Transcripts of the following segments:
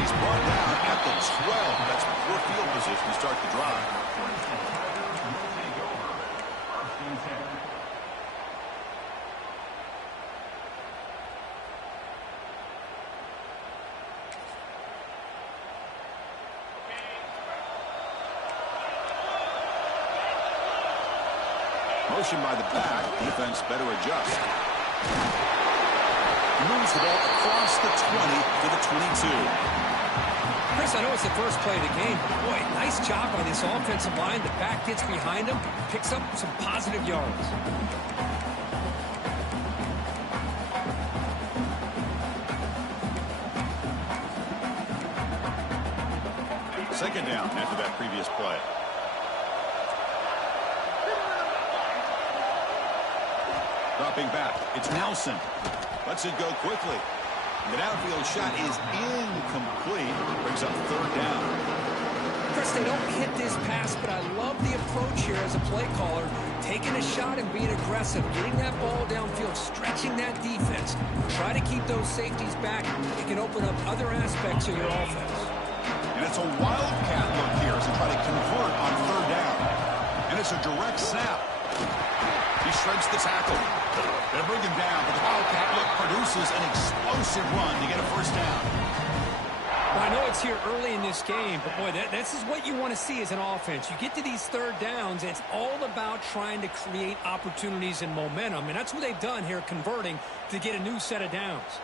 He's brought down at the 12. That's poor field position to start the drive. Motion by the back. Defense better adjust. Moves the ball across the 20 to the 22. Chris, I know it's the first play of the game, but boy, nice job by this offensive line. The back gets behind him, picks up some positive yards. Second down after that previous play. Dropping back, it's Nelson. Lets it go quickly. The downfield shot is incomplete. Brings up third down. Chris, they don't hit this pass, but I love the approach here as a play caller. Taking a shot and being aggressive, getting that ball downfield, stretching that defense. Try to keep those safeties back. It can open up other aspects of your offense. And it's a wildcat look here as they try to convert on third down. And it's a direct snap. He shreds the tackle. They bring him down, but the wildcat look produces an explosive run to get a first down. Well, I know it's here early in this game, but boy, this is what you want to see as an offense. You get to these third downs, it's all about trying to create opportunities and momentum, and that's what they've done here, converting to get a new set of downs.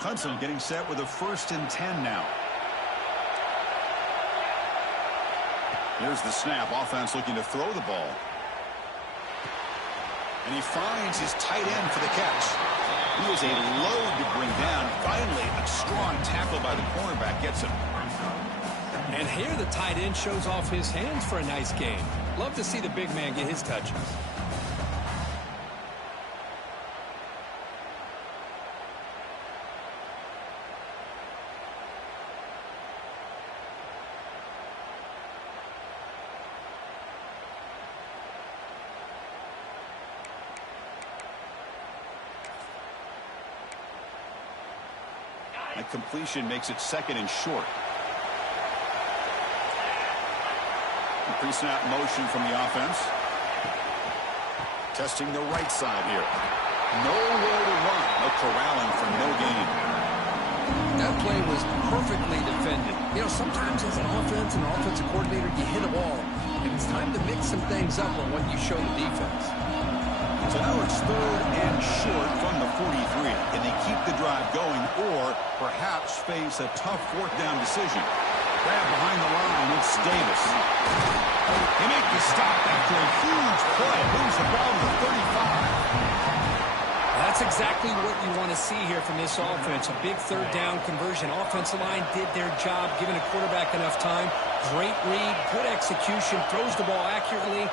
Clemson getting set with a 1st and 10 now. Here's the snap. Offense looking to throw the ball. And he finds his tight end for the catch. He is a load to bring down. Finally, a strong tackle by the cornerback gets him. And here the tight end shows off his hands for a nice game. Love to see the big man get his touches. A completion makes it 2nd and short. Pre-snap motion from the offense. Testing the right side here. Nowhere to run. No corralling for no gain. That play was perfectly defended. You know, sometimes as an offensive coordinator, you hit a wall. And it's time to mix some things up on what you show the defense. So now it's 3rd and short from the 43. Can they keep the drive going or perhaps face a tough 4th down decision? Grab behind the line, it's Davis. They make the stop after a huge play. Moves the ball to the 35. That's exactly what you want to see here from this offense. A big 3rd down conversion. Offensive line did their job, giving a quarterback enough time. Great read, good execution, throws the ball accurately.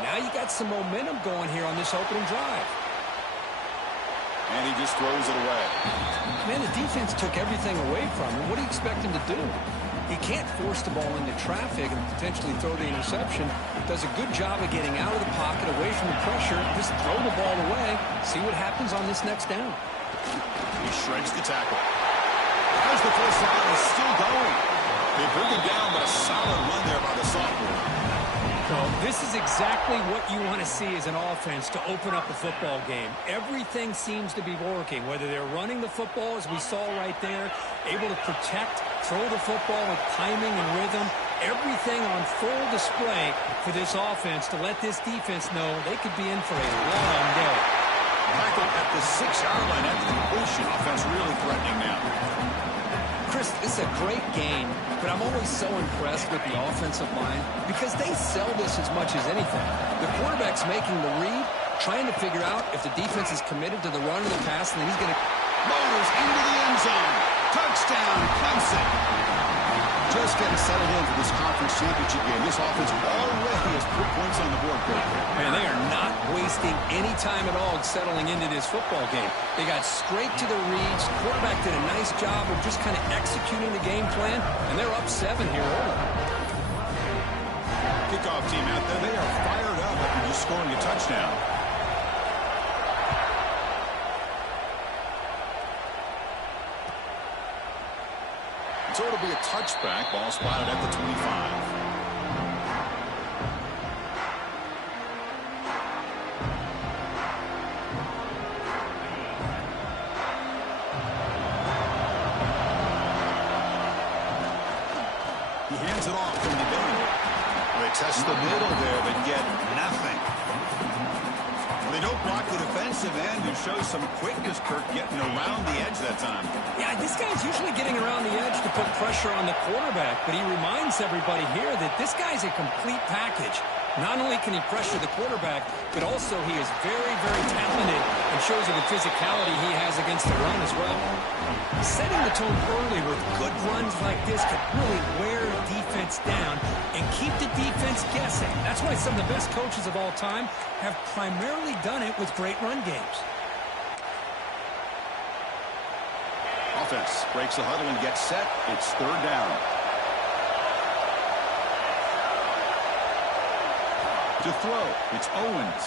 Now you got some momentum going here on this opening drive. And he just throws it away. Man, the defense took everything away from him. What do you expect him to do? He can't force the ball into traffic and potentially throw the interception. Does a good job of getting out of the pocket, away from the pressure. Just throw the ball away. See what happens on this next down. He shreds the tackle. As the first down is still going. They bring him down, but a solid run there by the sophomore. Well, this is exactly what you want to see as an offense to open up a football game. Everything seems to be working, whether they're running the football, as we saw right there, able to protect, throw the football with timing and rhythm. Everything on full display for this offense to let this defense know they could be in for a long day. Tackle at the 6-yard line after the completion. Offense really threatening now. Chris, this is a great game, but I'm always so impressed with the offensive line because they sell this as much as anything. The quarterback's making the read, trying to figure out if the defense is committed to the run or the pass, and then he's going to motors into the end zone. Touchdown, Clemson. Just getting settled in for this conference championship game. This offense already has put points on the board. Man, they are not wasting any time at all settling into this football game. They got straight to the reads. Quarterback did a nice job of just kind of executing the game plan, and they're up 7 here early. kickoff team out there. They are fired up after just scoring a touchdown. So it'll be a touchback. Ball spotted at the 25. He hands it off from the gun. They test the middle there, but get nothing. They don't block the defensive end, who shows some quickness, Kirk, getting around the edge that time. Yeah, this guy's usually getting around the edge to put pressure on the quarterback, but he reminds everybody here that this guy's a complete package. Not only can he pressure the quarterback, but also he is very, very talented and shows you the physicality he has against the run as well. Setting the tone early with good runs like this can really wear a defense down and keep the defense guessing. That's why some of the best coaches of all time have primarily done it with great run games. Offense breaks the huddle and gets set. It's third down. To throw, it's Owens.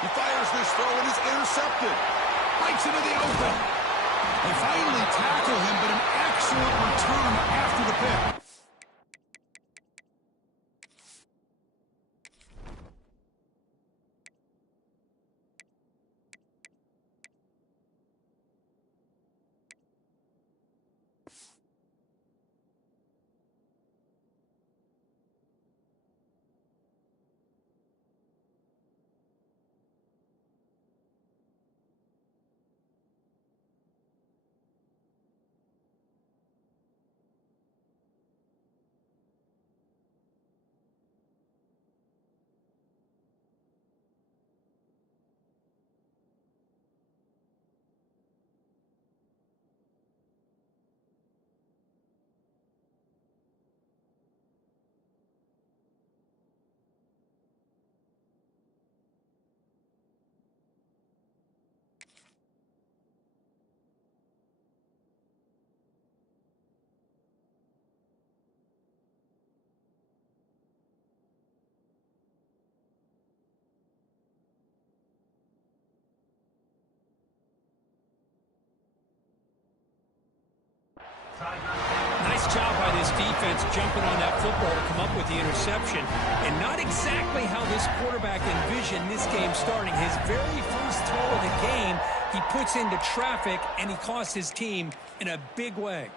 He fires this throw and is intercepted. Bites into the open. They finally tackle him, but an excellent return after the pick. Nice job by this defense jumping on that football to come up with the interception. And not exactly how this quarterback envisioned this game starting. His very first throw of the game, he puts into traffic, and he costs his team in a big way.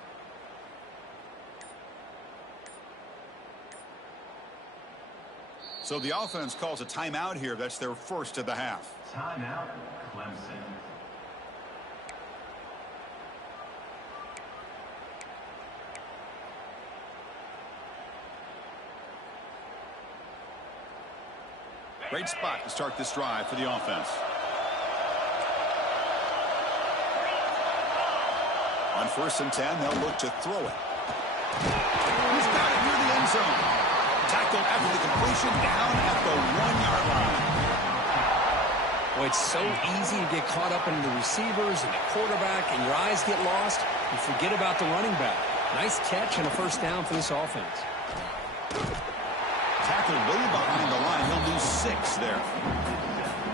So the offense calls a timeout here. That's their first of the half. Timeout, Clemson. Great spot to start this drive for the offense. On 1st and 10, they'll look to throw it. He's got it near the end zone. Tackled after the completion, down at the 1-yard line. Well, it's so easy to get caught up in the receivers and the quarterback, and your eyes get lost. You forget about the running back. Nice catch and a first down for this offense. Tackled way behind the line. He'll lose 6 there.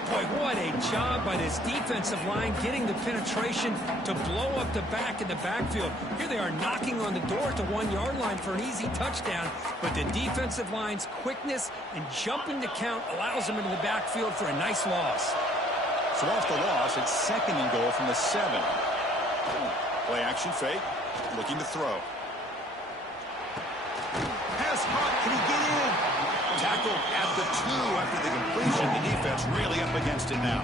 Boy, what a job by this defensive line getting the penetration to blow up the back in the backfield. Here they are knocking on the door at the 1-yard line for an easy touchdown, but the defensive line's quickness and jumping the count allows them into the backfield for a nice loss. So off the loss, it's 2nd and goal from the 7. Play action fake, looking to throw. Pass caught, can he get in? Tackled at the 2 after the completion. The defense really up against it now.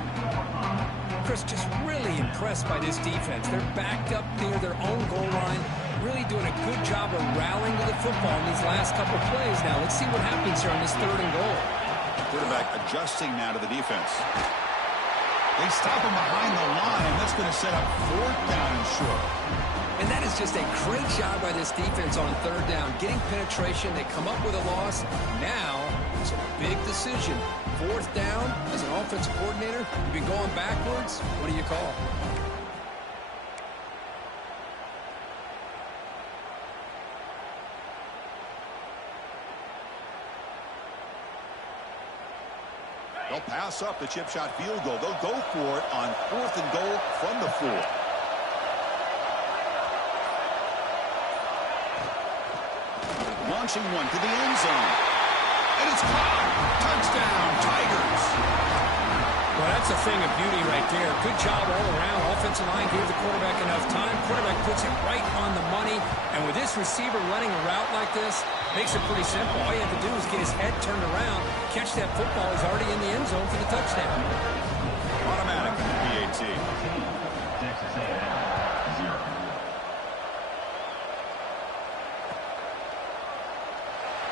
Chris, just really impressed by this defense. They're backed up near their own goal line, really doing a good job of rallying to the football in these last couple plays. Now, let's see what happens here on this 3rd and goal. Quarterback adjusting now to the defense. They stop him behind the line. That's going to set up 4th down and short. And that is just a great job by this defense on 3rd down. Getting penetration, they come up with a loss. Now, it's a big decision. 4th down, as an offensive coordinator, you've been going backwards. What do you call? They'll pass up the chip shot field goal. They'll go for it on 4th and goal from the 4. Launching one to the end zone. And it's caught. Touchdown, Tigers. Well, that's a thing of beauty right there. Good job all around. Offensive line gave the quarterback enough time. Quarterback puts it right on the money. And with this receiver running a route like this, makes it pretty simple. All you have to do is get his head turned around, catch that football. He's already in the end zone for the touchdown. Automatic PAT. Texas A&M, 0.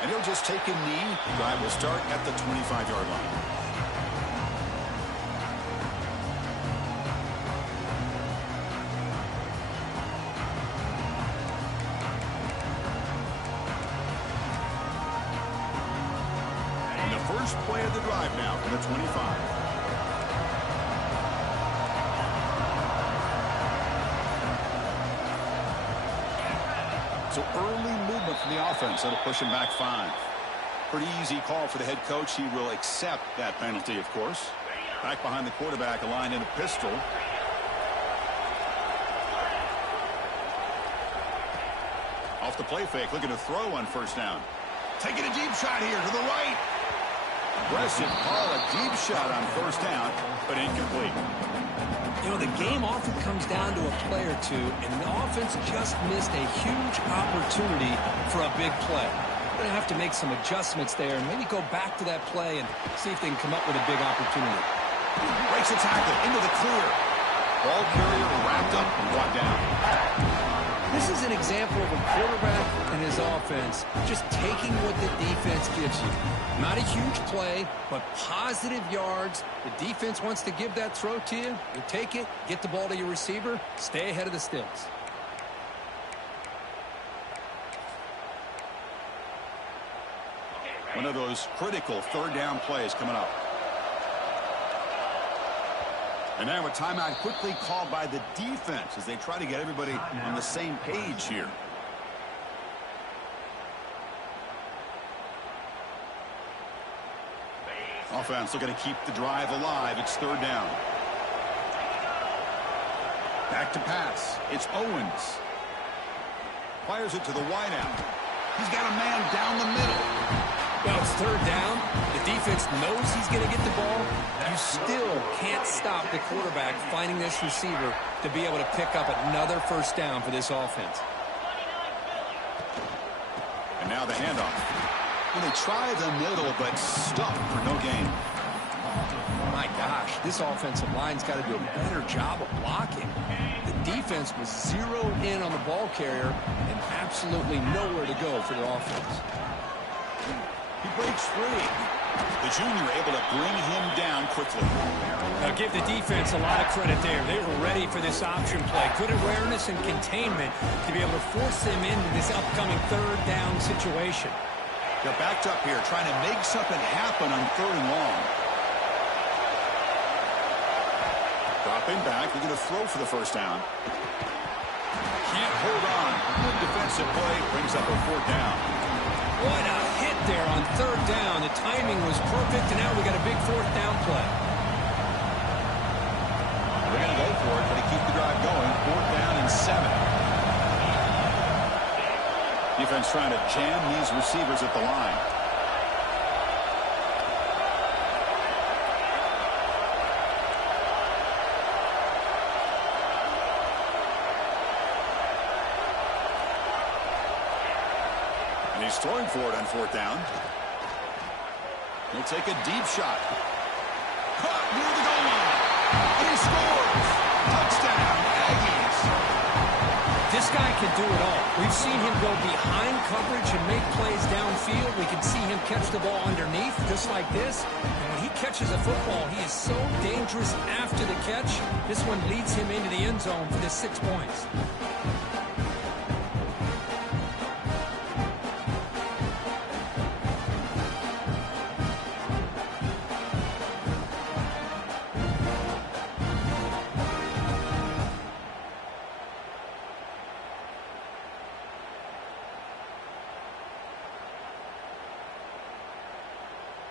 And he'll just take a knee. The drive will start at the 25-yard line. And the first play of the drive now from the 25. So early movement from the offense. That'll push him back 5. Pretty easy call for the head coach. He will accept that penalty, of course. Back behind the quarterback, aligned in a pistol. Off the play fake, looking to throw on first down. Taking a deep shot here to the right. Aggressive call, a deep shot on first down, but incomplete. You know, the game often comes down to a play or two, and the offense just missed a huge opportunity for a big play. They're going to have to make some adjustments there and maybe go back to that play and see if they can come up with a big opportunity. Breaks a tackle into the clear. Ball carrier wrapped up and brought down. This is an example of a quarterback and his offense just taking what the defense gives you. Not a huge play, but positive yards. The defense wants to give that throw to you. You take it, get the ball to your receiver, stay ahead of the sticks. One of those critical third down plays coming up. And now a timeout quickly called by the defense as they try to get everybody on the same page here. Offense looking to keep the drive alive. It's third down. Back to pass. It's Owens. Fires it to the wideout. He's got a man down the middle. Well, it's third down. The defense knows he's going to get the ball. You still can't stop the quarterback finding this receiver to be able to pick up another first down for this offense. And now the handoff. Well, they try the middle, but stuck for no gain. My gosh, this offensive line's got to do a better job of blocking. The defense was zeroed in on the ball carrier and absolutely nowhere to go for the offense. He breaks free. The junior able to bring him down quickly. Now give the defense a lot of credit there. They were ready for this option play. Good awareness and containment to be able to force them into this upcoming third down situation. They're backed up here trying to make something happen on third and long. Dropping back. They're going to throw for the first down. Can't hold on. Good defensive play. Brings up a fourth down. What a hit there on third down. The timing was perfect, and now we got a big fourth down play. They're going to go for it, but to keep the drive going. Fourth down and 7. Defense trying to jam these receivers at the line. And he's throwing for it on fourth down. He'll take a deep shot. Caught near the goal line. And he scores. Touchdown, Aggies. This guy can do it all. We've seen him go behind coverage and make plays downfield. We can see him catch the ball underneath, just like this. And when he catches a football, he is so dangerous after the catch. This one leads him into the end zone for the 6 points.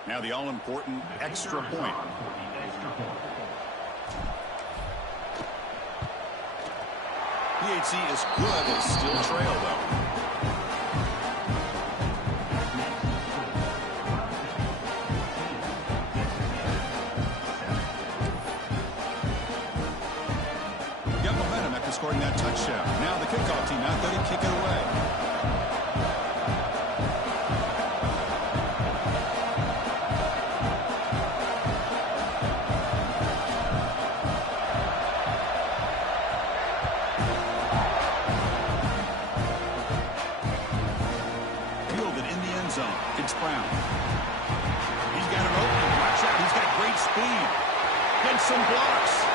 Now the all-important extra point. PHC is good. They still trail, though. Scoring that touchdown. Now the kickoff team out there to kick it away. Fielded in the end zone. It's Brown. He's got it open. Watch out. He's got great speed. Gets some blocks.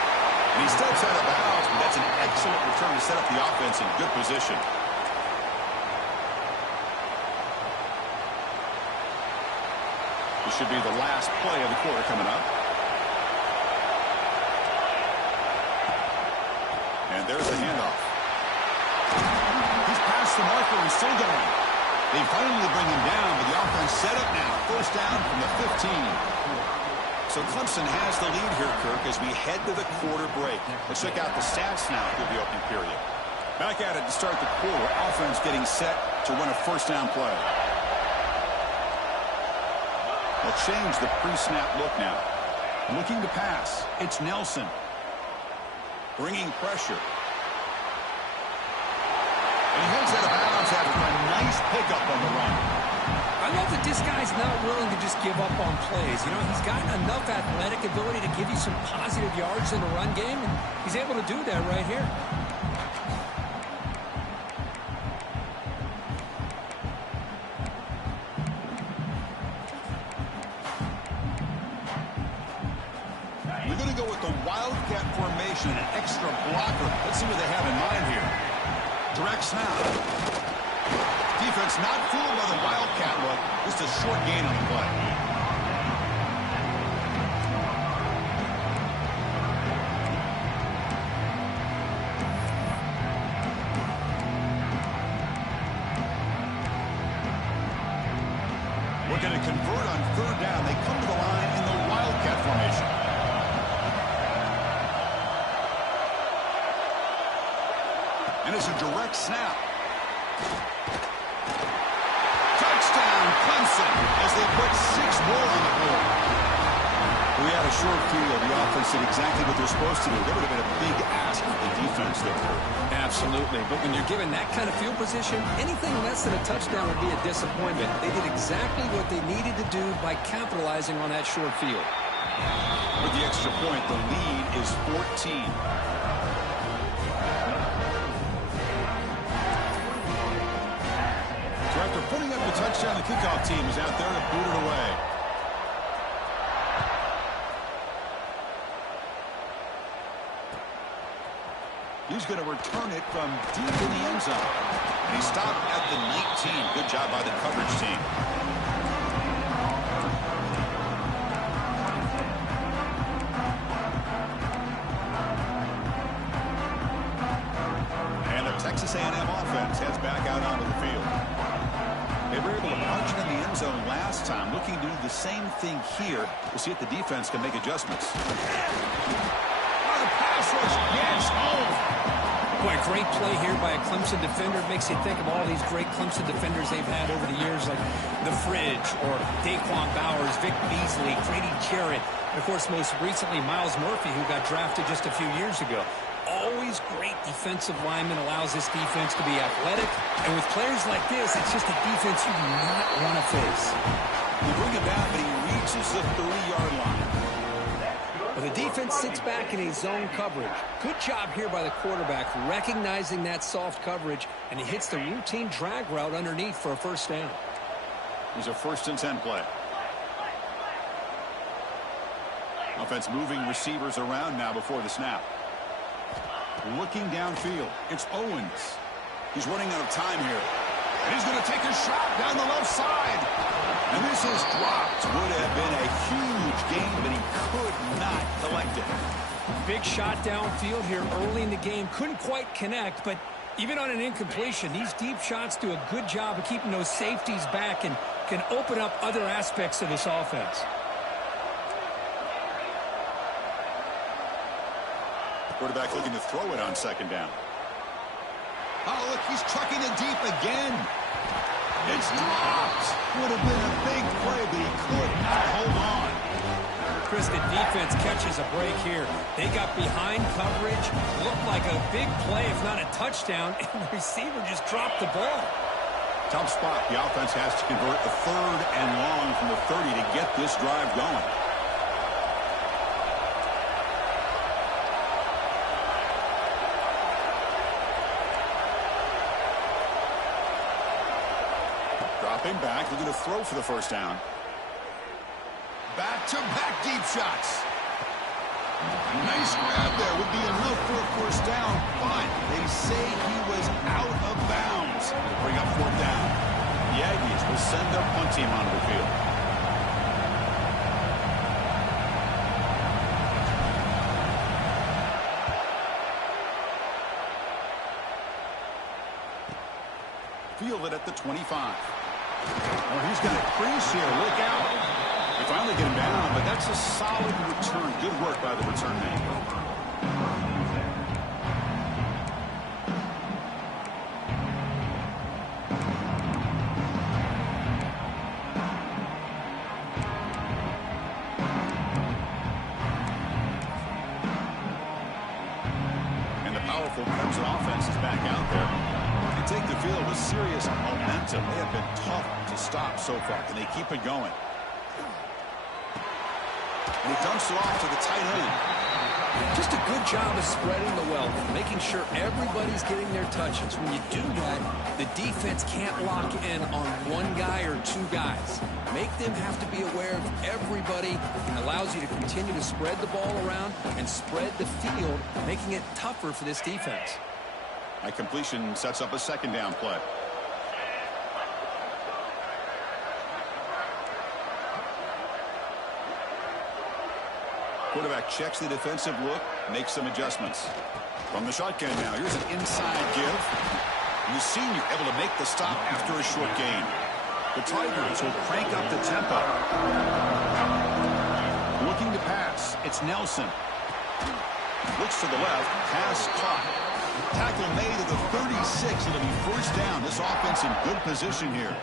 And he steps out of bounds, but that's an excellent return to set up the offense in good position. This should be the last play of the quarter coming up. And there's the handoff. He's past the marker and still going. They finally bring him down, but the offense set up now. First down from the 15. So Clemson has the lead here, Kirk, as we head to the quarter break. Let's check out the stats now through the opening period. Back at it to start the quarter. Offense getting set to run a first down play. They'll change the pre-snap look now. Looking to pass. It's Nelson. Bringing pressure. And he heads out of bounds after a nice pickup on the run. I love that this guy's not willing to just give up on plays. You know, he's got enough athletic ability to give you some positive yards in the run game, and he's able to do that right here. We're going to go with the Wildcat formation, an extra blocker. Let's see what they have in mind here. Direct snap. Defense not fooled by the Wildcat look. Just a short gain on the play. We're going to convert on third down. They come to the line in the Wildcat formation. And it's a direct snap. Clemson as they put 6 more on the board. We had a short field. The offense did exactly what they're supposed to do. That would have been a big ask of the defense there. Absolutely. But when you're given that kind of field position, anything less than a touchdown would be a disappointment. They did exactly what they needed to do by capitalizing on that short field. With the extra point, the lead is 14. After putting up the touchdown, the kickoff team is out there to boot it away. He's going to return it from deep in the end zone. And he stopped at the 19. Good job by the coverage team. And the Texas A&M offense heads back out onto the field. They were able to punch it in the end zone last time, looking to do the same thing here. We'll see if the defense can make adjustments. Oh, the pass rush gets home. Boy, a great play here by a Clemson defender. It makes you think of all these great Clemson defenders they've had over the years, like The Fridge or Daquan Bowers, Vic Beasley, Grady Jarrett, and, of course, most recently, Miles Murphy, who got drafted just a few years ago. Always great defensive lineman, allows this defense to be athletic. And with players like this, it's just a defense you do not want to face. You bring it down, but he reaches the 30-yard line. Well, the defense sits back in a zone coverage. Good job here by the quarterback, recognizing that soft coverage, and he hits the routine drag route underneath for a first down. Here's a 1st and 10 play. Offense moving receivers around now before the snap. Looking downfield, it's Owens. He's running out of time here. And he's going to take a shot down the left side. And this is dropped. Would have been a huge gain, but he could not collect it. Big shot downfield here early in the game. Couldn't quite connect, but Even on an incompletion, these deep shots do a good job of keeping those safeties back and can open up other aspects of this offense. Quarterback looking to throw it on second down. Oh, look, he's trucking it deep again. It's dropped. Would have been a big play, but he could not hold on. Chris, the defense catches a break here. They got behind coverage, looked like a big play, if not a touchdown, and the receiver just dropped the ball. Tough spot. The offense has to convert a 3rd and long from the 30 to get this drive going. Dropping back, looking to throw for the first down. Back-to-back deep shots. Nice grab there. Would be enough for a first down, but they say he was out of bounds. It'll bring up 4th down. The Aggies will send their punt team onto the field. Field it at the 25. Oh, he's got a crease here. Look out. They finally get him down, but that's a solid return. Good work by the return man. And the powerful Clemson offense is back out there. They take the field with serious momentum. They have been tough to stop so far. Can they keep it going? And he dumps it off to the tight end. Just a good job of spreading the wealth, making sure everybody's getting their touches. When you do that, the defense can't lock in on one guy or 2 guys. Make them have to be aware of everybody, and allows you to continue to spread the ball around and spread the field, making it tougher for this defense. That completion sets up a 2nd down play. Quarterback checks the defensive look, makes some adjustments. From the shotgun now, here's an inside give. And the senior able to make the stop after a short gain. The Tigers will crank up the tempo. Looking to pass, it's Nelson. Looks to the left, pass caught. Tackle made at the 36. It'll be first down. This offense in good position here.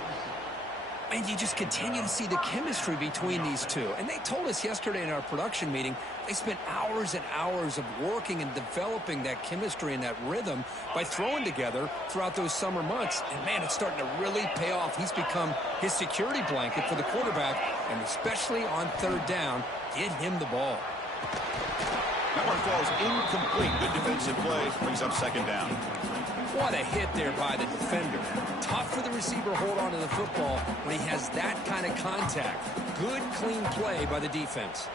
And you just continue to see the chemistry between these two. And they told us yesterday in our production meeting, they spent hours and hours of working and developing that chemistry and that rhythm by throwing together throughout those summer months. And, man, it's starting to really pay off. He's become his security blanket for the quarterback, and especially on 3rd down, get him the ball. That one falls incomplete. Good defensive play. Brings up 2nd down. What a hit there by the defender. Tough for the receiver to hold on to the football when he has that kind of contact. Good, clean play by the defense.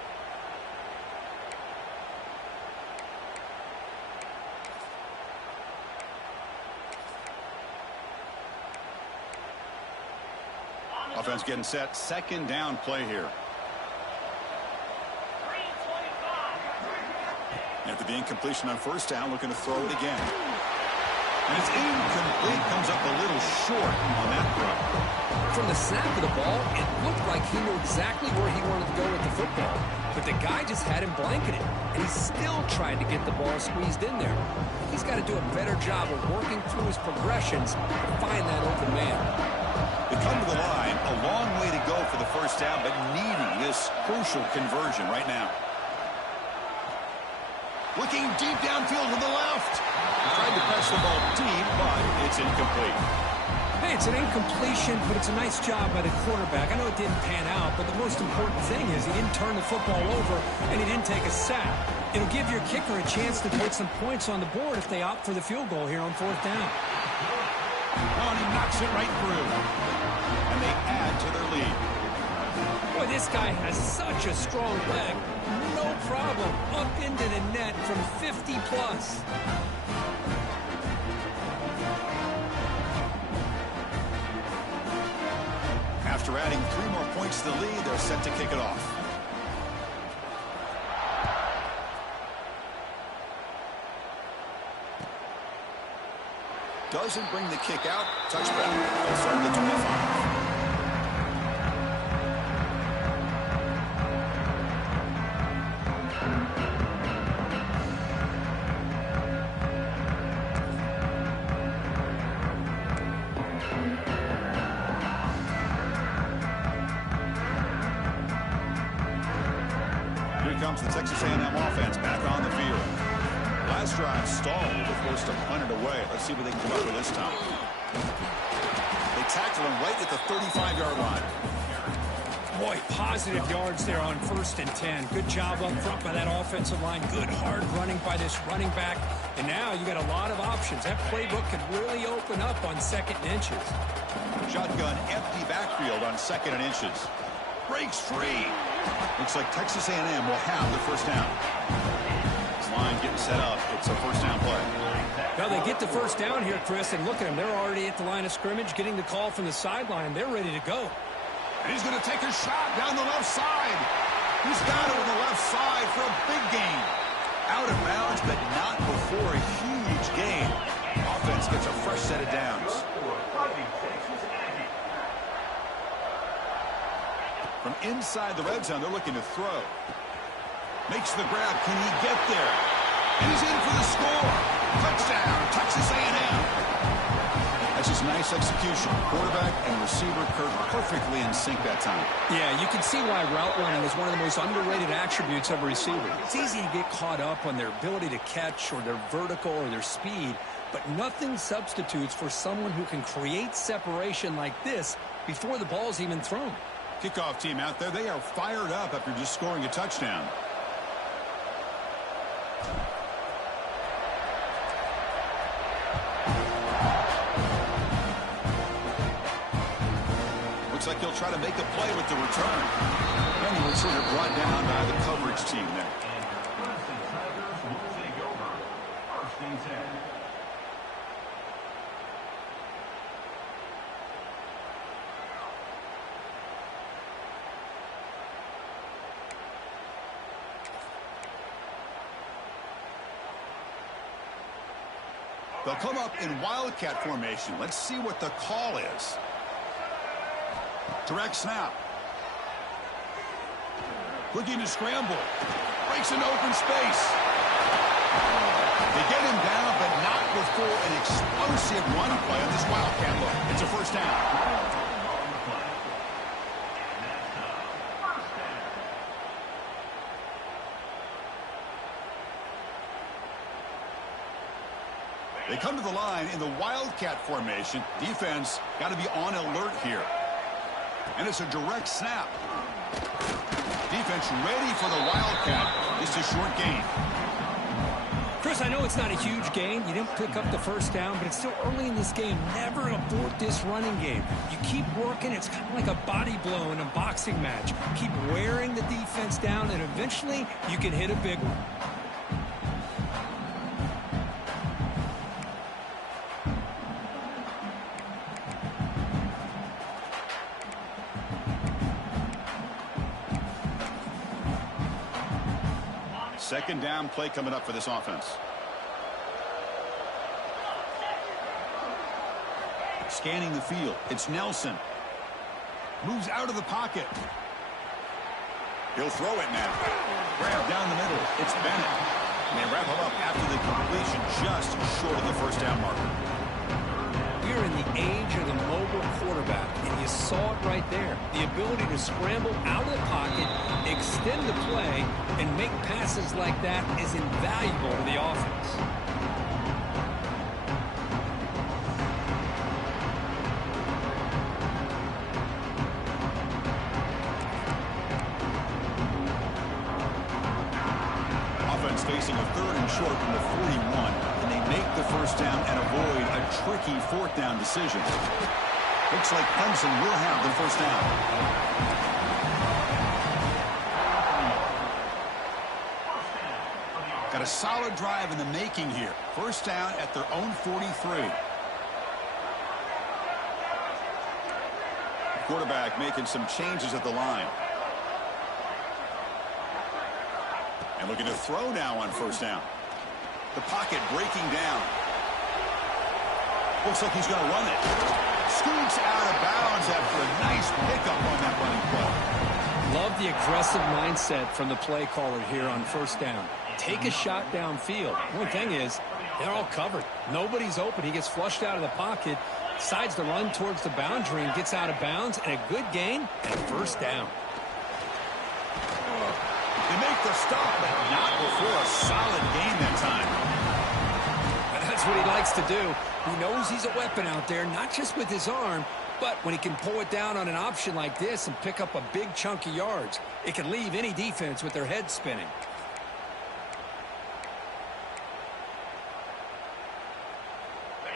Offense getting set. 2nd down play here. After the incompletion on first down, looking to throw it again. And it's incomplete. Comes up a little short on that throw. From the snap of the ball, it looked like he knew exactly where he wanted to go with the football. But the guy just had him blanketed, and he's still trying to get the ball squeezed in there. He's got to do a better job of working through his progressions to find that open man. They come to the line, a long way to go for the first down, but needing this crucial conversion right now. Looking deep downfield to the left. Tried to press the ball deep, but it's incomplete. Hey, it's an incompletion, but it's a nice job by the quarterback. I know it didn't pan out, but the most important thing is he didn't turn the football over and he didn't take a sack. It'll give your kicker a chance to put some points on the board if they opt for the field goal here on 4th down. Oh, and he knocks it right through. And they add to their lead. Boy, this guy has such a strong leg. No problem. Up into the net from 50 plus. After adding 3 more points to the lead, they're set to kick it off. doesn't bring the kick out. Touchback. They'll start at the 25. Here comes the Texas A&M offense back on the field. Last drive stalled. They're forced to punt it away. Let's see what they can come up with this time. They tackle him right at the 35-yard line. Boy, positive yards there on 1st and 10. Good job up front by that offensive line. Good hard running by this running back. And now you got a lot of options. That playbook could really open up on 2nd and inches. Shotgun empty backfield on 2nd and inches. Breaks free. Looks like Texas A&M will have the first down. This line getting set up. It's a first down play. Now they get the first down here, Chris, and look at them. They're already at the line of scrimmage, getting the call from the sideline. They're ready to go. And he's going to take a shot down the left side. He's got it on the left side for a big gain. Out of bounds, but not before a huge gain. Offense gets a fresh set of downs. From inside the red zone, they're looking to throw. Makes the grab. Can he get there? And he's in for the score. Touchdown, Texas A&M. That's just nice execution. Quarterback and receiver perfectly in sync that time. Yeah, you can see why route running is one of the most underrated attributes of a receiver. It's easy to get caught up on their ability to catch or their vertical or their speed, but nothing substitutes for someone who can create separation like this before the ball's even thrown. Kickoff team out there, they are fired up after just scoring a touchdown. Looks like he'll try to make a play with the return. And the receiver brought down by the coverage team there. They'll come up in Wildcat formation. Let's see what the call is. Direct snap. Looking to scramble. Breaks into open space. They get him down, but not before an explosive run play on this Wildcat look. It's a first down. They come to the line in the Wildcat formation. Defense got to be on alert here. And it's a direct snap. Defense ready for the Wildcat. Just a short gain. Chris, I know it's not a huge gain. You didn't pick up the first down, but it's still early in this game. Never abort this running game. You keep working. It's kind of like a body blow in a boxing match. Keep wearing the defense down, and eventually you can hit a big one. Second down play coming up for this offense. Scanning the field. It's Nelson. Moves out of the pocket. He'll throw it now. Grab down the middle. It's Bennett. And they wrap him up after the completion just short of the first down marker. We're in the age of the mobile quarterback, and you saw it right there. The ability to scramble out of the pocket, extend the play, and make passes like that is invaluable to the offense. Offense facing a third and short from the 41. And they make the first down and avoid a tricky fourth down decision. Looks like Clemson will have the first down. Got a solid drive in the making here. First down at their own 43. Quarterback making some changes at the line. And looking to throw now on first down. The pocket breaking down. Looks like he's going to run it. Scoots out of bounds after a nice pickup on that running play. Love the aggressive mindset from the play caller here on first down. Take a shot downfield. The only thing is, they're all covered. Nobody's open. He gets flushed out of the pocket, decides to run towards the boundary and gets out of bounds, and a good gain and first down. They make the stop, but not before a solid gain that time. And that's what he likes to do. He knows he's a weapon out there, not just with his arm, but when he can pull it down on an option like this and pick up a big chunk of yards, it can leave any defense with their head spinning.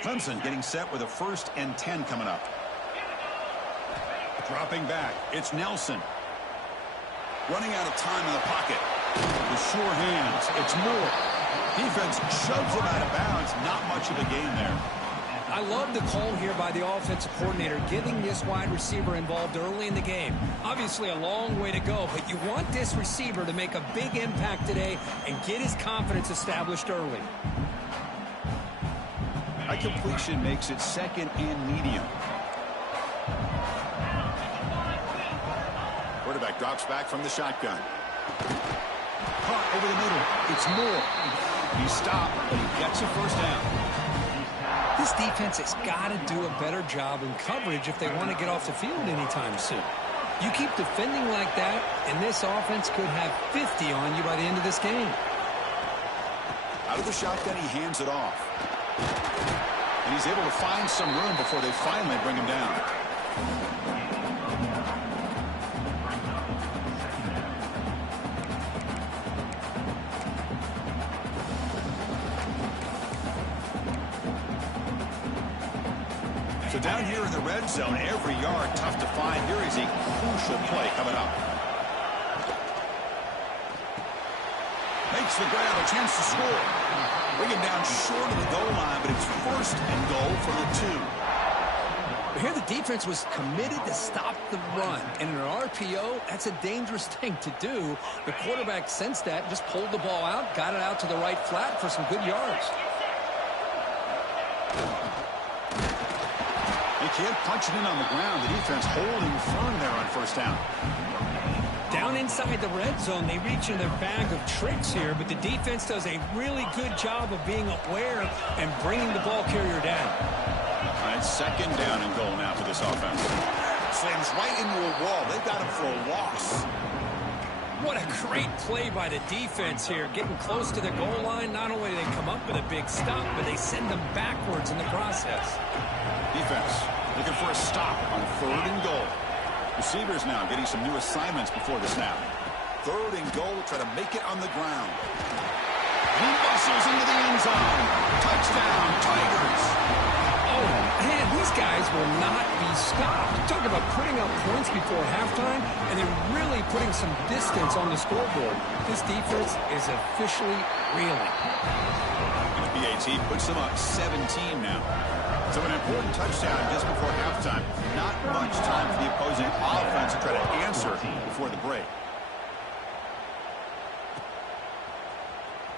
Clemson getting set with a 1st and 10 coming up. Dropping back, it's Nelson. Running out of time in the pocket. With sure hands, it's Moore. Defense shoves him out of bounds. Not much of a gain there. I love the call here by the offensive coordinator, getting this wide receiver involved early in the game. Obviously a long way to go, but you want this receiver to make a big impact today and get his confidence established early. A completion makes it 2nd and medium. Quarterback drops back from the shotgun. Caught over the middle. It's Moore. He stopped, but he gets a first down. This defense has got to do a better job in coverage if they want to get off the field anytime soon. You keep defending like that, and this offense could have 50 on you by the end of this game. Out of the shotgun, he hands it off. And he's able to find some room before they finally bring him down. So down here in the red zone, every yard tough to find. Here is a crucial play coming up. Makes the grab, a chance to score. Bring him down short of the goal line, but it's 1st and goal from the 2. Here the defense was committed to stop the run. And in an RPO, that's a dangerous thing to do. The quarterback sensed that, just pulled the ball out, got it out to the right flat for some good yards. They can't punch it in on the ground. The defense holding firm there on first down. Down inside the red zone, they reach in their bag of tricks here, but the defense does a really good job of being aware and bringing the ball carrier down. All right, 2nd down and goal now for this offense. Slams right into a wall. They've got him for a loss. What a great play by the defense here. Getting close to the goal line, not only do they come up with a big stop, but they send them backwards in the process. Defense looking for a stop on 3rd and goal. Receivers now getting some new assignments before the snap. 3rd and goal, try to make it on the ground. He muscles into the end zone. Touchdown, Tigers. Oh, man, these guys will not be stopped. Talk about putting up points before halftime, and then really putting some distance on the scoreboard. This defense is officially reeling. PAT puts them up 17 now. So an important touchdown just before halftime. Not much time for the opposing offense to try to answer before the break.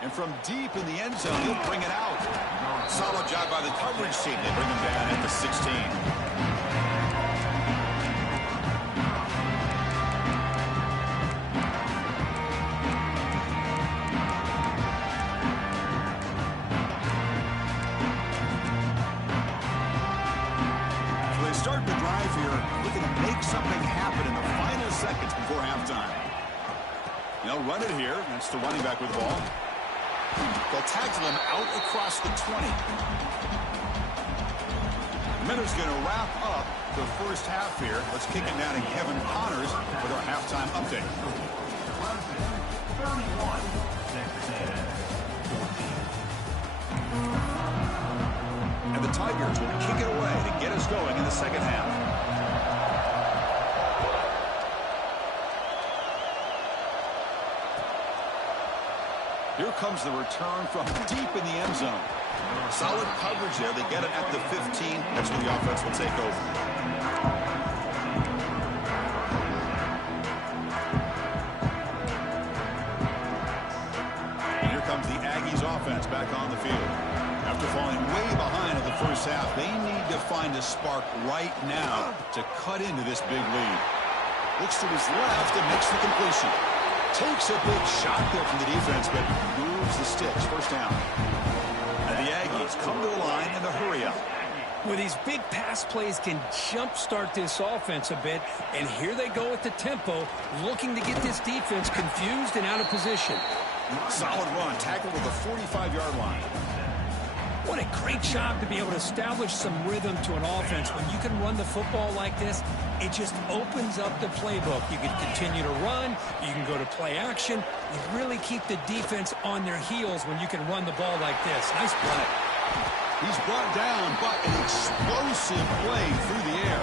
And from deep in the end zone, he'll bring it out. Solid job by the coverage team. They bring him down at the 16. Start the drive here, looking to make something happen in the final seconds before halftime. They'll run it here. That's the running back with the ball. They'll tackle him out across the 20. Miller's going to wrap up the first half here. Let's kick it down to Kevin Connors with our halftime update. 31. And the Tigers will kick it away to get us going in the second half. Here comes the return from deep in the end zone. Solid coverage there. They get it at the 15. That's where the offense will take over. And here comes the Aggies offense back on the field. After falling way behind in the first first half. They need to find a spark right now to cut into this big lead. Looks to his left and makes the completion. Takes a big shot there from the defense, but moves the sticks. First down. And the Aggies come to the line in a hurry-up. Well, these big pass plays can jumpstart this offense a bit, and here they go at the tempo, looking to get this defense confused and out of position. Solid run, tackled at the 45-yard line. What a great job to be able to establish some rhythm to an offense. When you can run the football like this, it just opens up the playbook. You can continue to run. You can go to play action. You really keep the defense on their heels when you can run the ball like this. Nice play. He's brought down, but an explosive play through the air.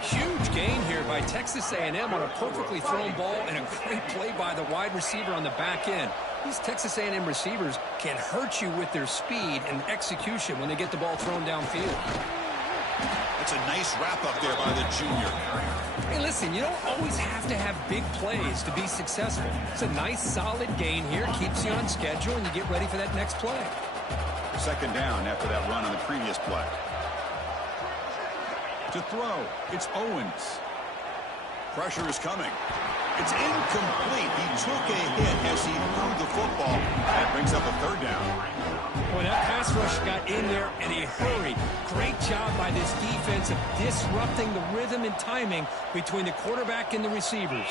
Huge gain here by Texas A&M on a perfectly thrown ball and a great play by the wide receiver on the back end. These Texas A&M receivers can hurt you with their speed and execution when they get the ball thrown downfield. That's a nice wrap-up there by the junior. Hey, listen, you don't always have to have big plays to be successful. It's a nice, solid gain here. Keeps you on schedule, and you get ready for that next play. Second down after that run on the previous play. To throw, it's Owens. Pressure is coming. It's incomplete. He took a hit as he threw the football. That brings up a third down. Well, that pass rush got in there in a hurry. Great job by this defense of disrupting the rhythm and timing between the quarterback and the receivers.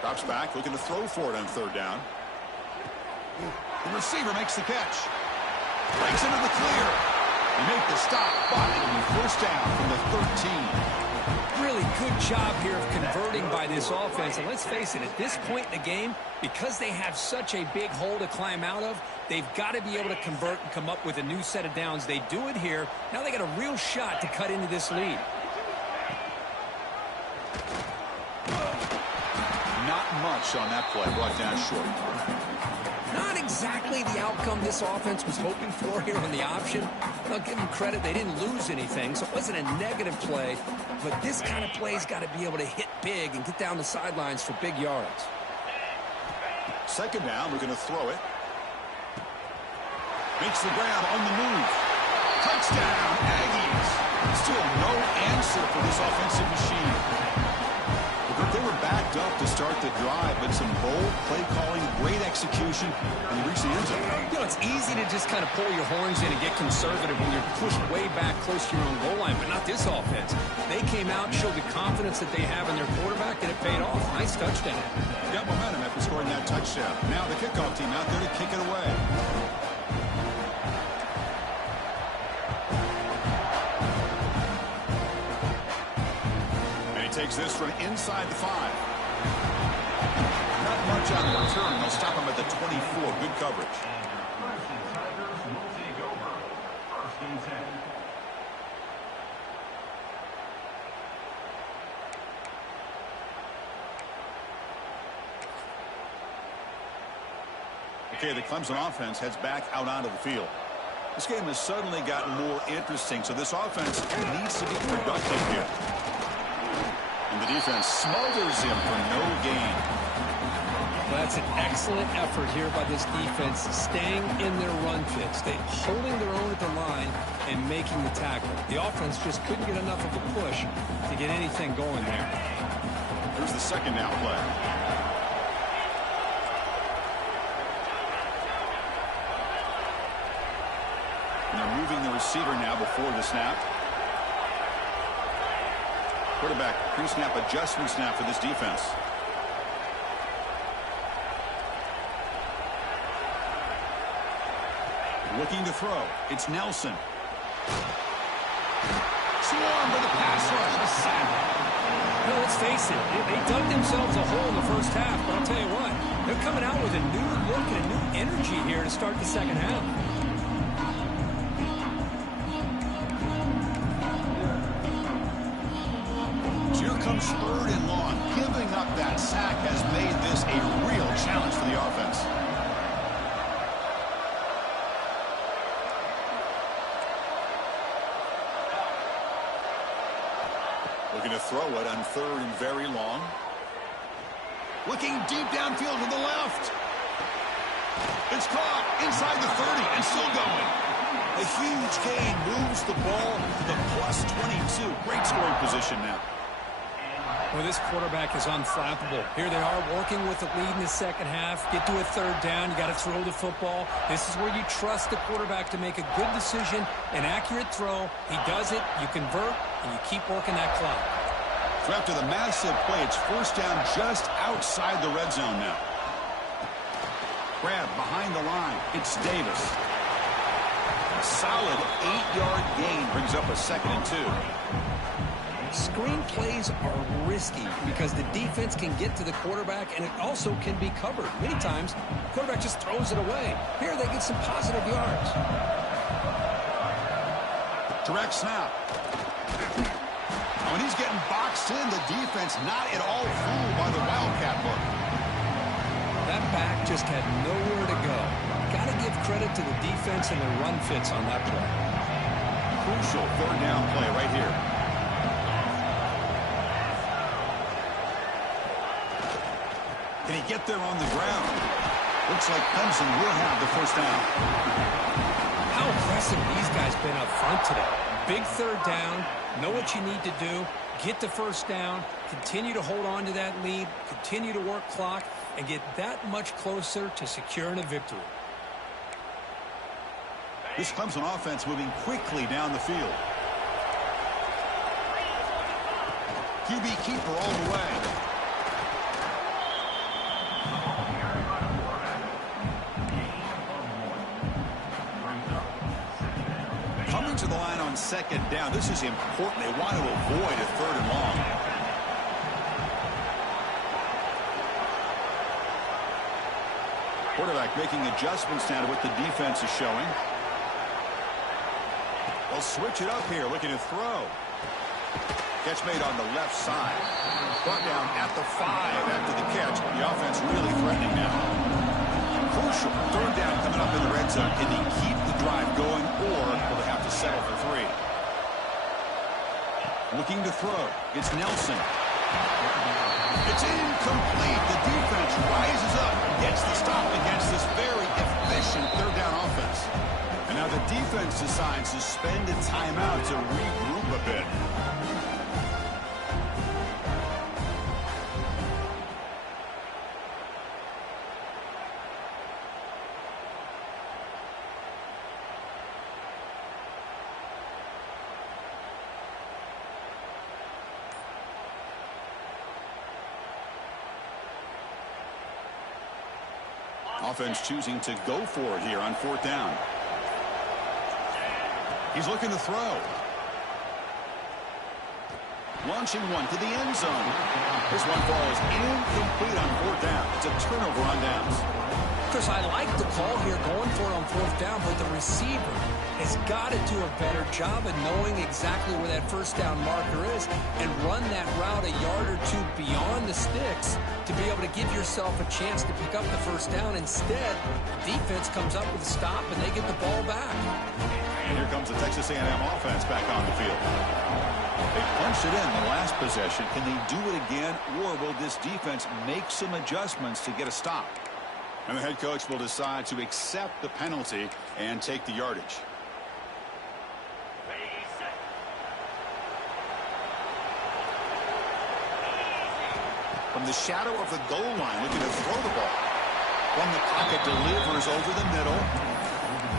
Drops back, looking to throw for it on third down. The receiver makes the catch. Breaks into the clear. They make the stop, but it'll be first down from the 13. Really good job here of converting by this offense. And let's face it, at this point in the game, because they have such a big hole to climb out of, they've got to be able to convert and come up with a new set of downs. They do it here. Now they got a real shot to cut into this lead. Not much on that play, brought down short. Not exactly the outcome this offense was hoping for here on the option. I'll give them credit, they didn't lose anything, so it wasn't a negative play. But this kind of play's got to be able to hit big and get down the sidelines for big yards. Second down, we're going to throw it. Makes the grab on the move. Touchdown, Aggies. Still no answer for this offensive machine. They were backed up to start the drive, but some bold play calling, great execution, and they reached the end zone. You know, it's easy to just kind of pull your horns in and get conservative when you're pushed way back close to your own goal line, but not this offense. They came out, showed the confidence that they have in their quarterback, and it paid off. Nice touchdown. Got momentum after scoring that touchdown. Now the kickoff team out there to kick it away. Takes this from inside the 5. Not much on the return. They'll stop him at the 24. Good coverage. Okay, the Clemson offense heads back out onto the field. This game has suddenly gotten more interesting, so this offense needs to be productive here. And the defense smothers him for no gain. Well, that's an excellent effort here by this defense, staying in their run fits. They holding their own at the line and making the tackle. The offense just couldn't get enough of a push to get anything going there. Here's the second down play. And they're moving the receiver now before the snap. Quarterback pre-snap adjustment snap for this defense. Looking to throw. It's Nelson. Swarmed by the pass rush. A sack. Well, let's face it, they dug themselves a hole in the first half, but I'll tell you what, they're coming out with a new look and a new energy here to start the second half. Comes third and long. Giving up that sack has made this a real challenge for the offense. Looking to throw it on 3rd and very long. Looking deep downfield to the left. It's caught inside the 30 and still going. A huge gain moves the ball to the +22. Great scoring position now. Well, this quarterback is unflappable. Here they are working with the lead in the second half. Get to a 3rd down. You got to throw the football. This is where you trust the quarterback to make a good decision, an accurate throw. He does it, you convert, and you keep working that clock. So after the massive play, it's 1st down just outside the red zone now. Grab behind the line. It's Davis. A solid 8-yard gain brings up a 2nd and 2. Screen plays are risky because the defense can get to the quarterback, and it also can be covered. Many times, the quarterback just throws it away. Here they get some positive yards. Direct snap. When he's getting boxed in, the defense not at all fooled by the Wildcat look. That back just had nowhere to go. Got to give credit to the defense and their run fits on that play. Crucial 3rd down play right here. Can he get there on the ground? Looks like Clemson will have the 1st down. How impressive these guys been up front today. Big 3rd down. Know what you need to do. Get the 1st down. Continue to hold on to that lead. Continue to work clock. And get that much closer to securing a victory. This Clemson offense moving quickly down the field. QB keeper all the way. Coming to the line on 2nd down. This is important. They want to avoid a 3rd and long. Quarterback making adjustments now to what the defense is showing. They'll switch it up here, looking to throw. Catch made on the left side. Brought down at the 5 after the catch. The offense really threatening now. Crucial 3rd down coming up in the red zone. Can they keep the drive going, or will they have to settle for 3? Looking to throw. It's Nelson. It's incomplete. The defense rises up, gets the stop against this very efficient 3rd down offense. And now the defense decides to spend a timeout to regroup a bit. Offense choosing to go for it here on 4th down. He's looking to throw. Launching one to the end zone. This one falls incomplete on 4th down. It's a turnover on downs. Chris, I like the call here going for it on 4th down, but the receiver has got to do a better job of knowing exactly where that 1st down marker is and run that route a yard or 2 beyond the sticks to be able to give yourself a chance to pick up the 1st down. Instead, the defense comes up with a stop and they get the ball back. And here comes the Texas A&M offense back on the field. They punched it in the last possession. Can they do it again, or will this defense make some adjustments to get a stop? And the head coach will decide to accept the penalty and take the yardage. From the shadow of the goal line, looking to throw the ball. From the pocket, delivers over the middle.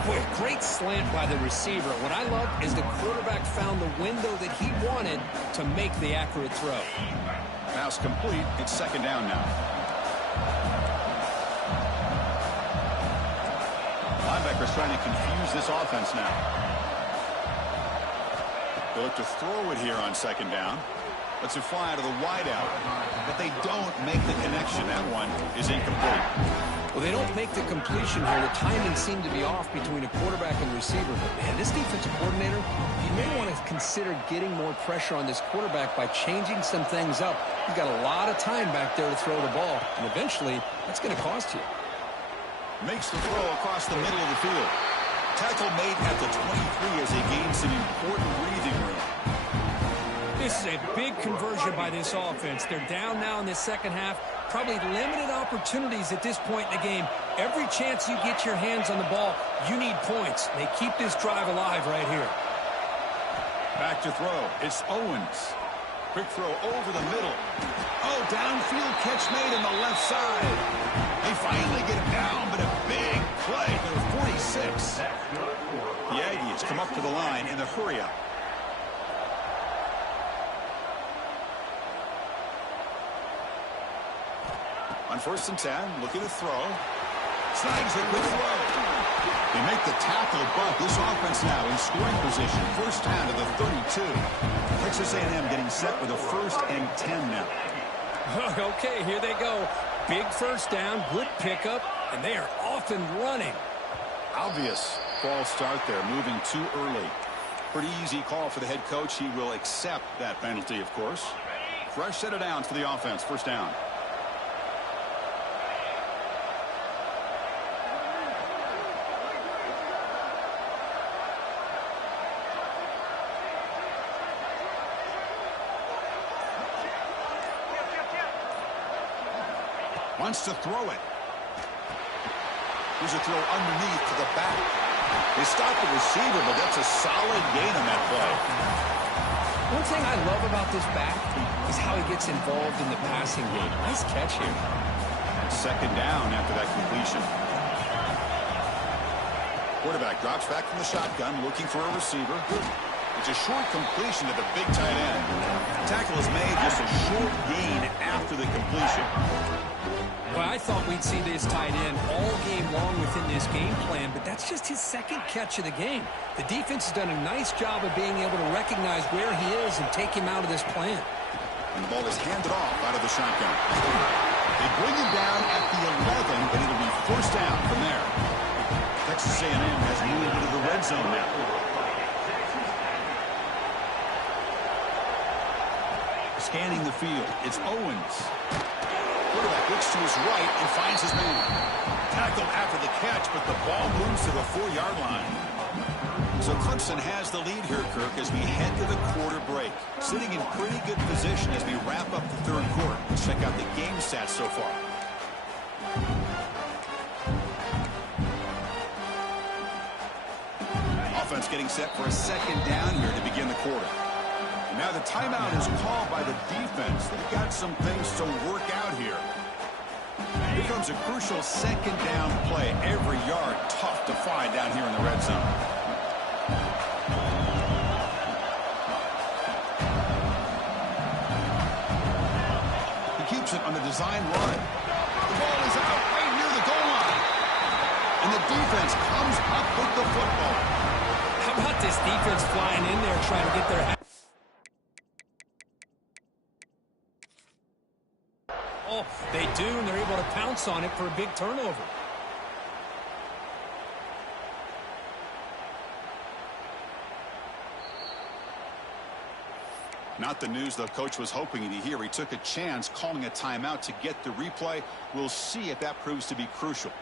Boy, great slant by the receiver. What I love is the quarterback found the window that he wanted to make the accurate throw. Pass complete. It's 2nd down now. Linebackers trying to confuse this offense now. They look to throw it here on 2nd down. Lets it fly out of the wideout. But they don't make the connection. That one is incomplete. Well, they don't make the completion here. The timing seemed to be off between a quarterback and receiver. But, man, this defensive coordinator, you may want to consider getting more pressure on this quarterback by changing some things up. You've got a lot of time back there to throw the ball. And eventually, that's going to cost you. Makes the throw across the middle of the field. Tackle made at the 23 as they gain some important breathing room. This is a big conversion by this offense. They're down now in the second half. Probably limited opportunities at this point in the game. Every chance you get your hands on the ball, you need points. They keep this drive alive right here. Back to throw. It's Owens. Quick throw over the middle. Oh, downfield catch made on the left side. They finally get him down, but a big play for the 46. The Aggies come up to the line in the hurry-up. On 1st and 10, looking to throw. Snags a good throw. They make the tackle, but this offense now in scoring position. First down to the 32. Texas A&M getting set with a 1st and 10 now. Okay, here they go. Big first down, good pickup, and they are off and running. Obvious false start there, moving too early. Pretty easy call for the head coach. He will accept that penalty, of course. Fresh set of downs for the offense. First down. Wants to throw it. Here's a throw underneath to the back. They stop the receiver, but that's a solid gain on that play. One thing I love about this back is how he gets involved in the passing game. Nice catch here. Second down after that completion. Quarterback drops back from the shotgun, looking for a receiver. It's a short completion to the big tight end. Tackle is made, just a short gain after the completion. Well, I thought we'd see this tight end all game long within this game plan, but that's just his second catch of the game. The defense has done a nice job of being able to recognize where he is and take him out of this plan. And the ball is handed off out of the shotgun. They bring him down at the 11, but it'll be first down from there. Texas A&M has moved into the red zone now. Scanning the field, it's Owens. Quarterback looks to his right and finds his man. Tackled after the catch, but the ball moves to the 4-yard line. So Clemson has the lead here, Kirk, as we head to the quarter break. Sitting in pretty good position as we wrap up the third quarter. Let's check out the game stats so far. Offense getting set for a second down here to begin the quarter. And now the timeout is called by the defense. They've got some things to work out here. Here comes a crucial second down play. Every yard tough to find down here in the red zone. He keeps it on the design run. The ball is out right near the goal line. And the defense comes up with the football. How about this defense flying in there trying to get their... Oh, they do, and they're able to pounce on it for a big turnover. Not the news the coach was hoping to hear. He took a chance calling a timeout to get the replay. We'll see if that proves to be crucial.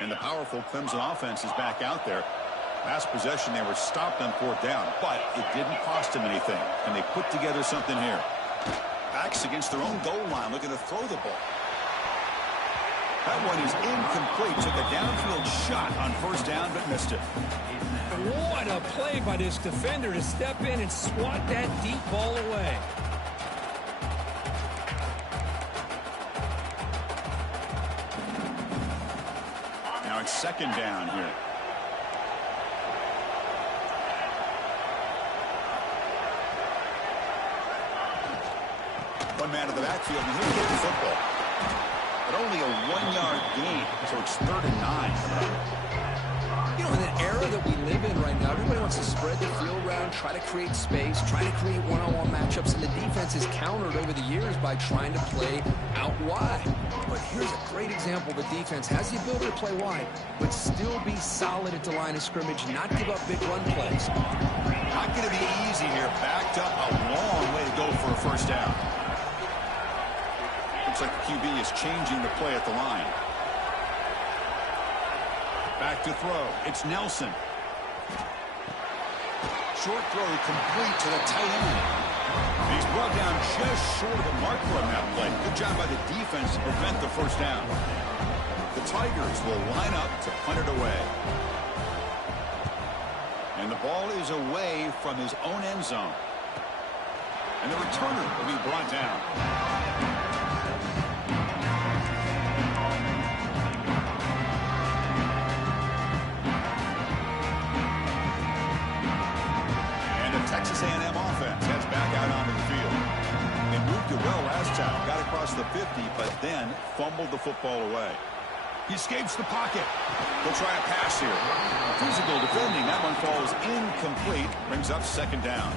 And the powerful Clemson offense is back out there. Last possession, they were stopped on 4th down, but it didn't cost them anything. And they put together something here. Backs against their own goal line, looking to throw the ball. That one is incomplete. Took a downfield shot on 1st down, but missed it. What a play by this defender to step in and swat that deep ball away. Now it's second down here. One man in the backfield, and he'll get the football. But only a 1-yard gain, so it's 3rd and 9. You know, in the era that we live in right now, everybody wants to spread the field around, try to create space, try to create one-on-one matchups, and the defense is countered over the years by trying to play out wide. But here's a great example. The defense has the ability to play wide, but still be solid at the line of scrimmage, not give up big run plays. Not going to be easy here. Backed up a long way to go for a first down. Looks like the QB is changing the play at the line. Back to throw. It's Nelson. Short throw complete to the tight end. He's brought down just short of the marker on that play. Good job by the defense to prevent the first down. The Tigers will line up to punt it away. And the ball is away from his own end zone. And the returner will be brought down. And the Texas A&M offense heads back out onto the field. They moved it well last time, got across the 50, but then fumbled the football away. He escapes the pocket. He'll try a pass here. Physical defending. That one falls incomplete. Brings up second down.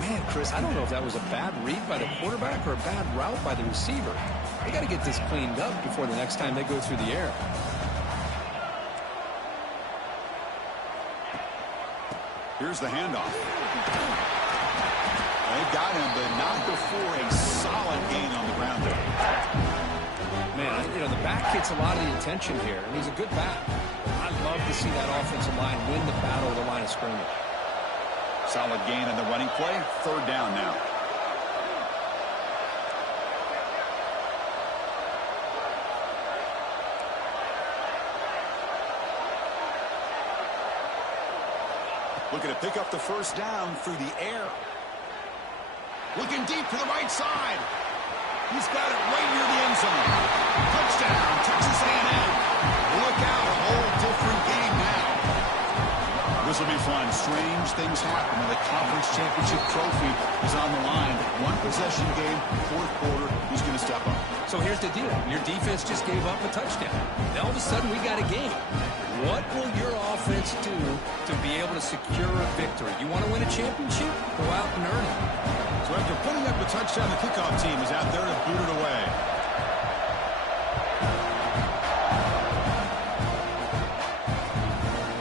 Man, Chris, I don't know if that was a bad read by the quarterback or a bad route by the receiver. They got to get this cleaned up before the next time they go through the air. Here's the handoff. They got him, but not before a solid gain on the ground there. Man, you know, the back gets a lot of the attention here, and he's a good back. I'd love to see that offensive line win the battle of the line of scrimmage. Solid gain on the running play. Third down now. Looking to pick up the first down through the air. Looking deep to the right side. He's got it right near the end zone. Touchdown, Texas A&M. Look out, a whole different game now. This will be fun. Strange things happen when the conference championship trophy is on the line. One possession game, fourth quarter, who's going to step up? So here's the deal. Your defense just gave up a touchdown. Now all of a sudden we got a game. What will your offense do to be able to secure a victory? You want to win a championship? Go out and earn it. So after putting up a touchdown, the kickoff team is out there to boot it away.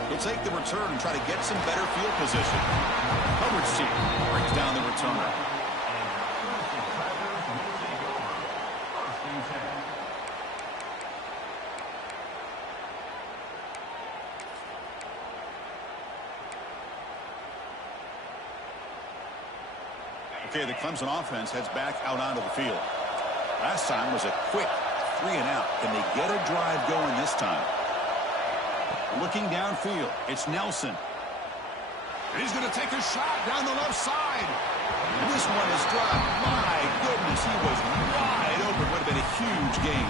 He'll take the return and try to get some better field position. Coverage team brings down the returner. Okay, the Clemson offense heads back out onto the field. Last time was a quick 3 and out. Can they get a drive going this time? Looking downfield, it's Nelson. He's going to take a shot down the left side. And this one is dropped. My goodness, he was wide open. Would have been a huge gain.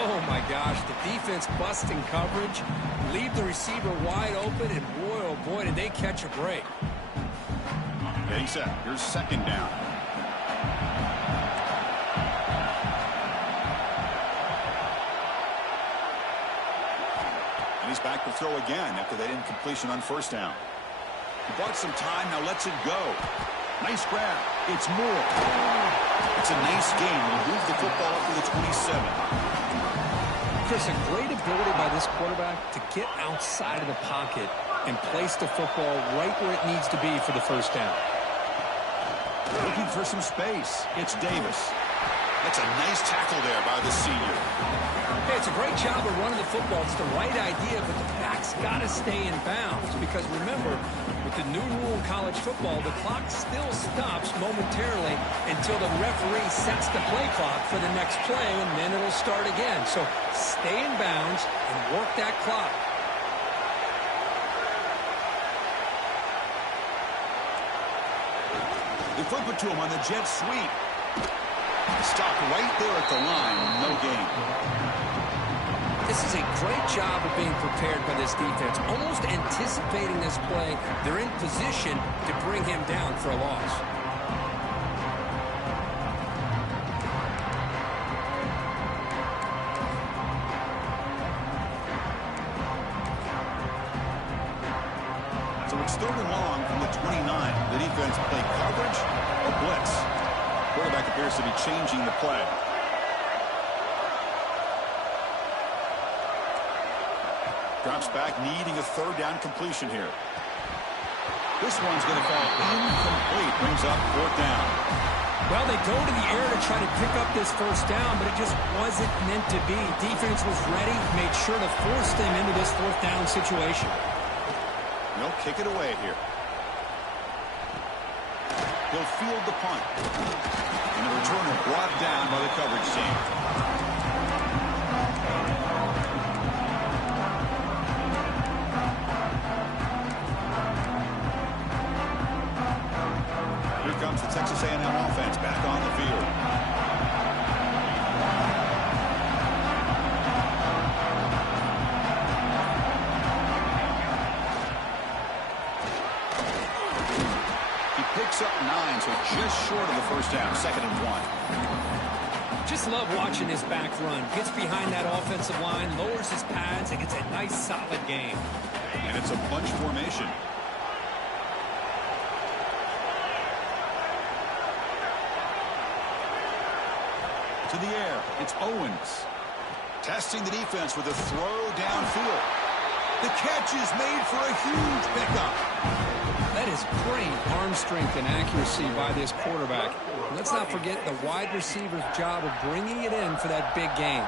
Oh, my gosh. The defense busting coverage. Leave the receiver wide open, and boy, oh, boy, did they catch a break. Getting set. Here's second down. And he's back to throw again after that incompletion on first down. He bought some time. Now lets it go. Nice grab. It's Moore. It's a nice game. We'll move the football up to the 27. Chris, a great ability by this quarterback to get outside of the pocket and place the football right where it needs to be for the first down. Looking for some space. It's Davis. That's a nice tackle there by the senior. Hey, it's a great job of running the football. It's the right idea, but the back's got to stay in bounds. Because remember, with the new rule in college football, the clock still stops momentarily until the referee sets the play clock for the next play, and then it'll start again. So stay in bounds and work that clock. They flip it to him on the jet sweep. Stopped right there at the line. No gain. This is a great job of being prepared by this defense. Almost anticipating this play, they're in position to bring him down for a loss. So it's third and long from the 29. The defense play coverage or blitz. Quarterback appears to be changing the play. Drops back, needing a third down completion here. This one's going to fall incomplete. Brings up fourth down. Well, they go to the air to try to pick up this first down, but it just wasn't meant to be. Defense was ready, made sure to force them into this fourth down situation. They'll kick it away here. He'll field the punt. And the returner brought down by the coverage team. Here comes the Texas A&M offense back on the field. Picks up 9, so just short of the first down, 2nd and 1. Just love watching his back run. Gets behind that offensive line, lowers his pads, and gets a nice solid gain. And it's a bunch formation. To the air, it's Owens. Testing the defense with a throw downfield. The catch is made for a huge pickup. That is great arm strength and accuracy by this quarterback. Let's not forget the wide receiver's job of bringing it in for that big gain.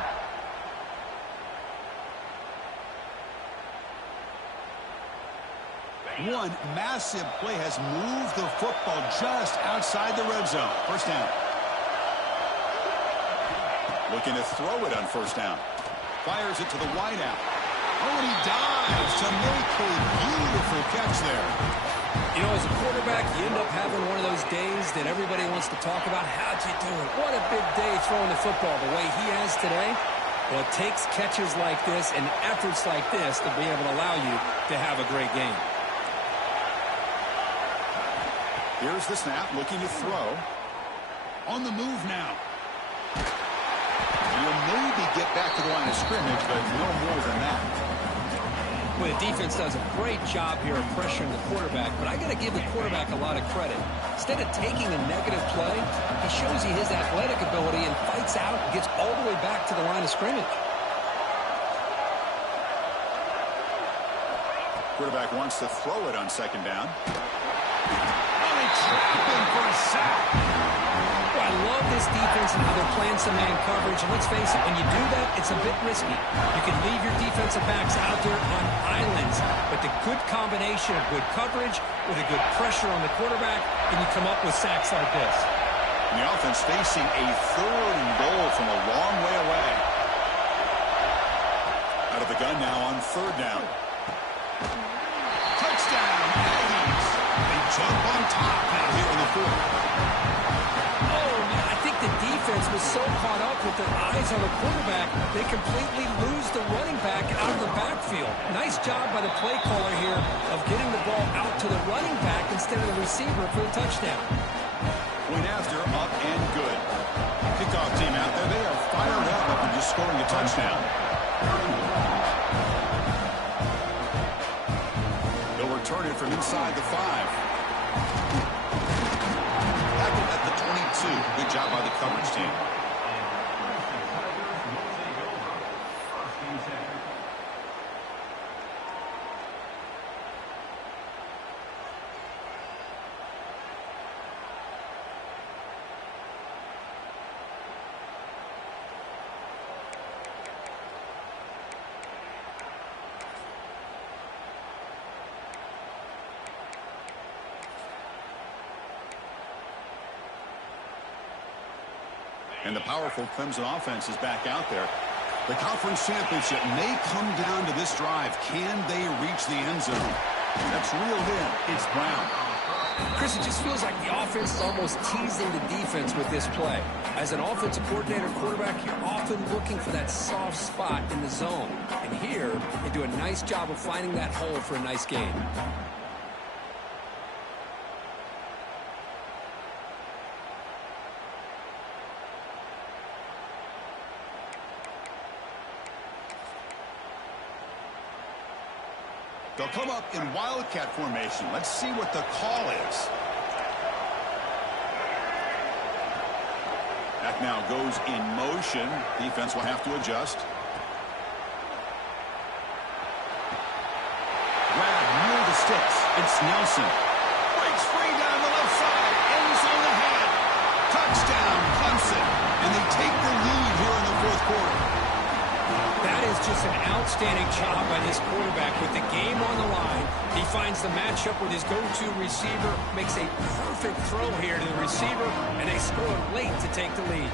One massive play has moved the football just outside the red zone. First down. Looking to throw it on first down. Fires it to the wideout. Oh, and he dives to make a beautiful catch there. You know, as a quarterback, you end up having one of those days that everybody wants to talk about. How'd you do it? What a big day throwing the football the way he has today. Well, it takes catches like this and efforts like this to be able to allow you to have a great game. Here's the snap, looking to throw. On the move now. He'll maybe get back to the line of scrimmage, but no more than that. Well, the defense does a great job here of pressuring the quarterback, but I got to give the quarterback a lot of credit. Instead of taking a negative play, he shows you his athletic ability and fights out and gets all the way back to the line of scrimmage. Quarterback wants to throw it on second down. Oh, they trap him for a sack. Well, I love this defense and how they're playing some man coverage. And let's face it, when you do that, it's a bit risky. You can leave your defensive backs out there on islands, but the good combination of good coverage with a good pressure on the quarterback, and you come up with sacks like this. And the offense facing a 3rd and goal from a long way away. Out of the gun now on 3rd down. Touchdown, Aggies. They jump on top now here in the 4th. The defense was so caught up with their eyes on the quarterback, they completely lose the running back out of the backfield. Nice job by the play caller here of getting the ball out to the running back instead of the receiver for the touchdown. Point after, up and good. Kickoff team out there, they are fired up after just scoring a touchdown. They'll return it from inside the 5. At the 22. Good job by the coverage team. And the powerful Clemson offense is back out there. The conference championship may come down to this drive. Can they reach the end zone? That's reeled in. It's Brown. Chris, it just feels like the offense is almost teasing the defense with this play. As an offensive coordinator quarterback, you're often looking for that soft spot in the zone. And here, they do a nice job of finding that hole for a nice gain. They'll come up in wildcat formation. Let's see what the call is. Back now goes in motion. Defense will have to adjust. Grab near the sticks. It's Nelson. Breaks free down the left side. End zone ahead. and they take the lead here in the fourth quarter. That is just an outstanding job by this quarterback with the game on the line. He finds the matchup with his go-to receiver, makes a perfect throw here to the receiver, and they score late to take the lead.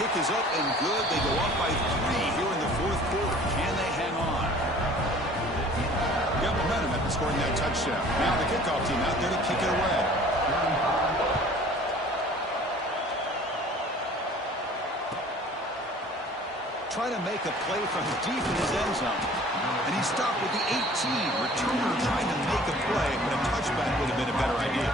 Kick is up and good. They go up by 3 here in the fourth quarter. Can they hang on? Got momentum after scoring that touchdown. Now the kickoff team out there to kick it away. Trying to make a play from deep in his end zone. And he stopped with the 18. Returner trying to make a play, but a touchback would have been a better idea.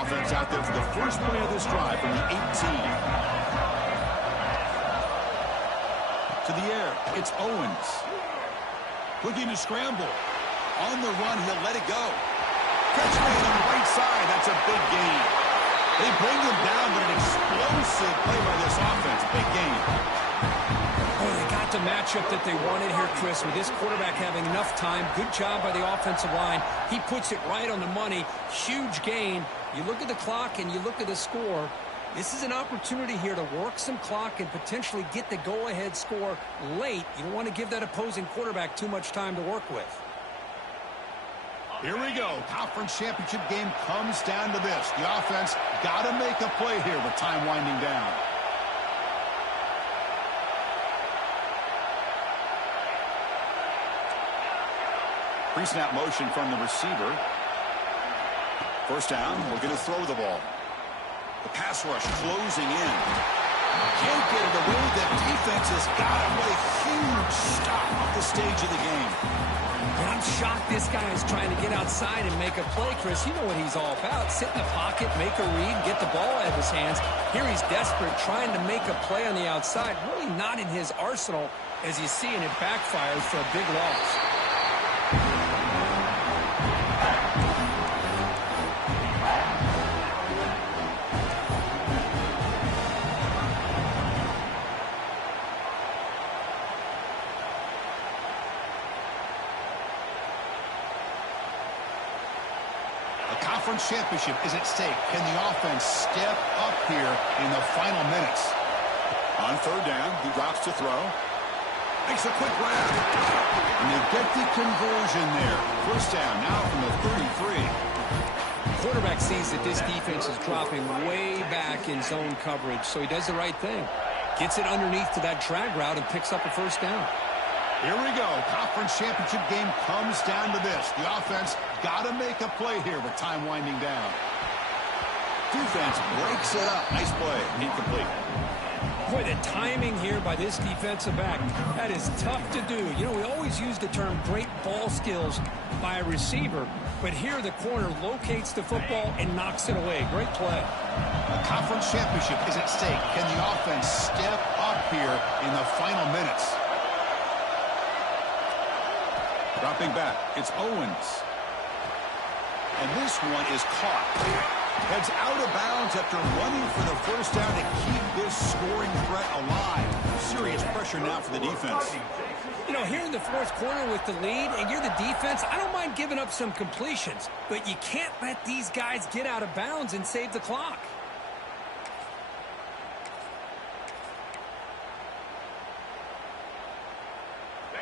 Offense out there for the first play of this drive from the 18. To the air, it's Owens. Looking to scramble. On the run, he'll let it go. Catch made on the right side, that's a big gain. They bring him down, but an explosive play by this offense. Big gain. Oh, they got the matchup that they wanted here, Chris, with this quarterback having enough time. Good job by the offensive line. He puts it right on the money. Huge gain. You look at the clock and you look at the score. This is an opportunity here to work some clock and potentially get the go-ahead score late. You don't want to give that opposing quarterback too much time to work with. Here we go. Conference championship game comes down to this. The offense got to make a play here with time winding down. Pre-snap motion from the receiver. First down, we're going to throw the ball. The pass rush closing in. Can't get it away. The defense has got him. What a huge stop off the stage of the game. And I'm shocked this guy is trying to get outside and make a play, Chris. You know what he's all about. Sit in the pocket, make a read, get the ball out of his hands. Here he's desperate, trying to make a play on the outside. Really not in his arsenal, as you see, and it backfires for a big loss. Conference championship is at stake. Can the offense step up here in the final minutes? On third down, he drops to throw. Makes a quick grab. And they get the conversion there. First down now from the 33. Quarterback sees that this defense is dropping way back in zone coverage, so he does the right thing. Gets it underneath to that drag route and picks up a first down. Here we go. Conference championship game comes down to this. The offense got to make a play here with time winding down. Defense breaks it up. Nice play. Incomplete. Boy, the timing here by this defensive back, that is tough to do. You know, we always use the term great ball skills by a receiver, but here the corner locates the football and knocks it away. Great play. The conference championship is at stake. Can the offense step up here in the final minutes? Dropping back, it's Owens. And this one is caught. Heads out of bounds after running for the first down to keep this scoring threat alive. Serious pressure now for the defense. You know, here in the fourth quarter with the lead, and you're the defense, I don't mind giving up some completions, but you can't let these guys get out of bounds and save the clock.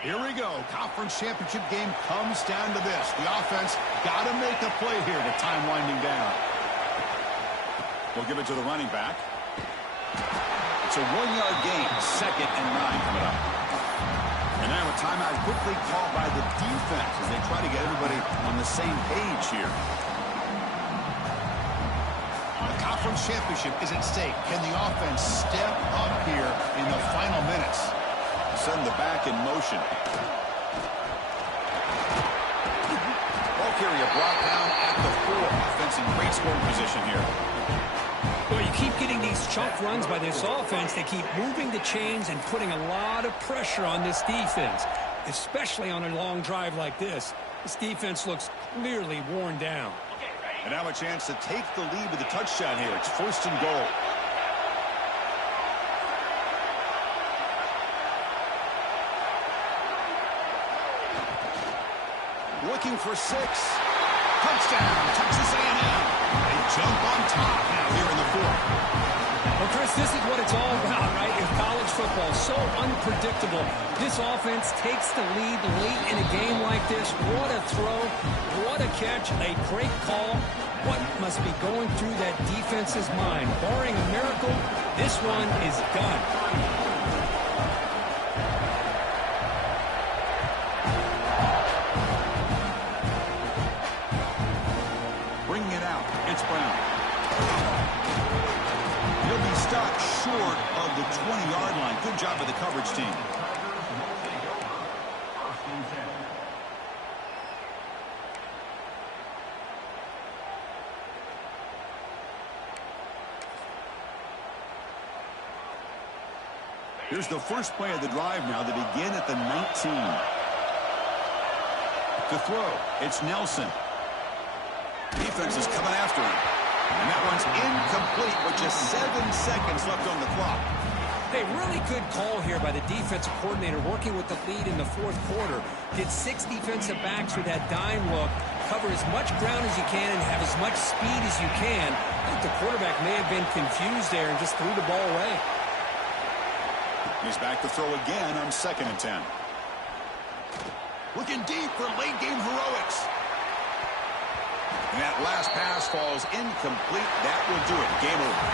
Here we go. Conference championship game comes down to this. The offense got to make a play here with time winding down. We'll give it to the running back. It's a 1-yard gain. 2nd and 9 coming up. And now a timeout quickly called by the defense as they try to get everybody on the same page here. The conference championship is at stake. Can the offense step up here in the final minutes? Send the back in motion. Ball carrier brought down at the 4. Offense in great scoring position here. Well, you keep getting these chunk runs by this offense. They keep moving the chains and putting a lot of pressure on this defense, especially on a long drive like this. This defense looks clearly worn down. And now a chance to take the lead with a touchdown here. It's 1st and goal. looking for 6. Touchdown, Texas A&M. They jump on top now here in the 4th. Well, Chris, this is what it's all about, right? In college football, so unpredictable. This offense takes the lead late in a game like this. What a throw. What a catch. A great call. What must be going through that defense's mind? Barring a miracle, this one is done. Bringing it out. It's Brown. He'll be stopped short of the 20-yard line. Good job by the coverage team. Here's the first play of the drive now. They begin at the 19. To throw, it's Nelson. Defense is coming after him. And that one's incomplete with just 7 seconds left on the clock. Hey, really good call here by the defensive coordinator working with the lead in the 4th quarter. Get 6 defensive backs with that dime look. Cover as much ground as you can and have as much speed as you can. I think the quarterback may have been confused there and just threw the ball away. He's back to throw again on 2nd and 10. Looking deep for late game heroics. And that last pass falls incomplete. That will do it. Game over.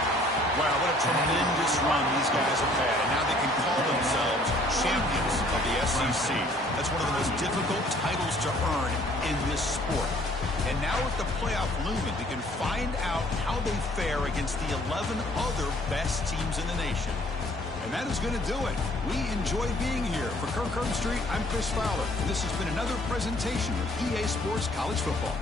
Wow, what a tremendous run these guys have had. And now they can call themselves champions of the SEC. That's one of the most difficult titles to earn in this sport. And now with the playoff looming, we can find out how they fare against the 11 other best teams in the nation. And that is going to do it. We enjoy being here. For Kirk Street, I'm Chris Fowler. And this has been another presentation of EA Sports College Football.